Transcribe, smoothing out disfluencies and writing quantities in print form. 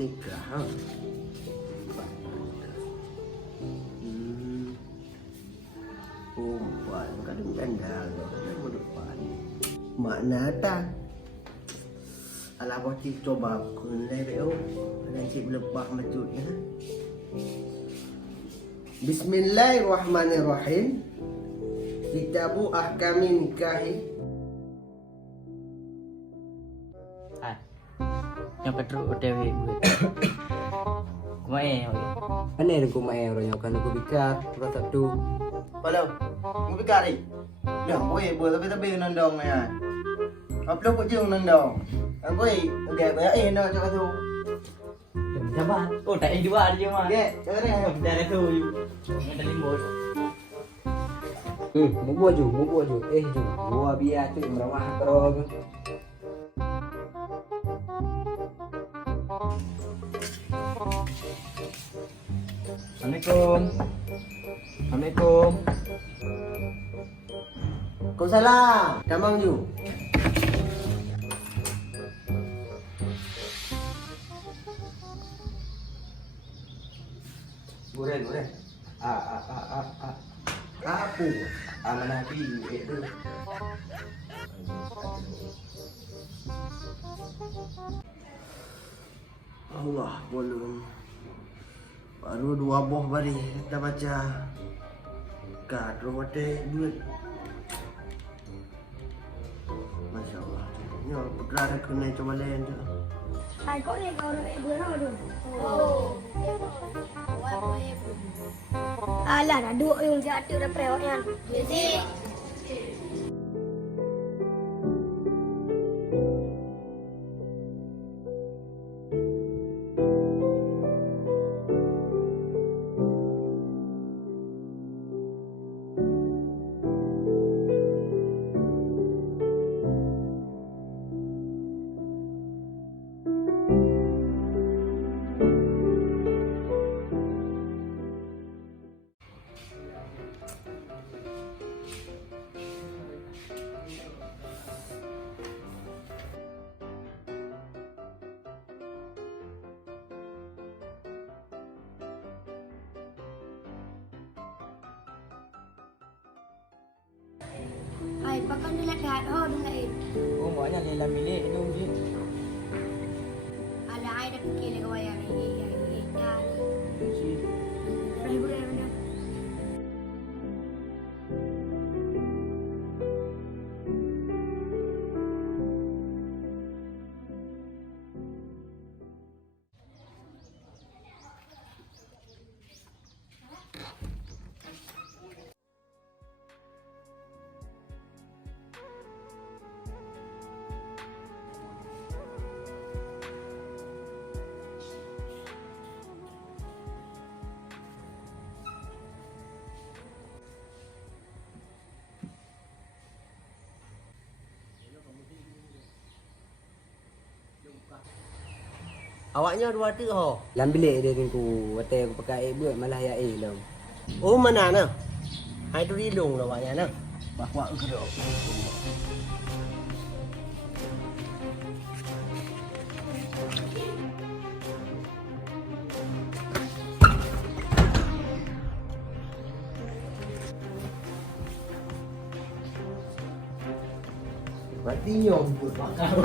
nikah. Ha? Perempuan kadang gandal tu depan. Makna tak. Alah bocil coba kunai beo. Nanti lepas macutnya. Bismillahirrahmanirrahim. Kitabu ahkamin nikahi. Yang Pedro dewe gue. Kumae oke. Ane rin kumae ro kan aku bikat rata tu. Palau, mau bikari. Dah, boleh tapi nandong ya. Upload kau jeng nandong. Aku enggak bayar nak cakap tu. Coba. Oh, tak dua ada je mah. Okey, cakap ni. Dari tu. Ada limbut. Mau buat ju. Ju. Gua biar tu merawat terus. Assalamualaikum. Assalamualaikum. Kau salah. Tamang ju. Buren. Apa? Amanah pi tu. Allah belum. Baru dua buah balik kita baca. Kad rumah teh duit. Masya Allah. Ni orang putra dah kena coba lain tu. Hai, kau ni kau orang ibu nak tu? Oh. Alah, dah duk yang jatuh dah perewaknya. Jadi. Hai, pakai ni lekat. Oh, dengar. Oh, banyak dalam bilik tu je. Alah, ai dah fikir lagi wayang ni. Dah ni. Boleh. Awaknya dua tu ho. Dalam bilik dia ni ku. Kata aku pakai buat malah ya lam. Oh mana na? Hai tu rilung lah awaknya na. Bawa gerok. Berarti nyom pun bakal.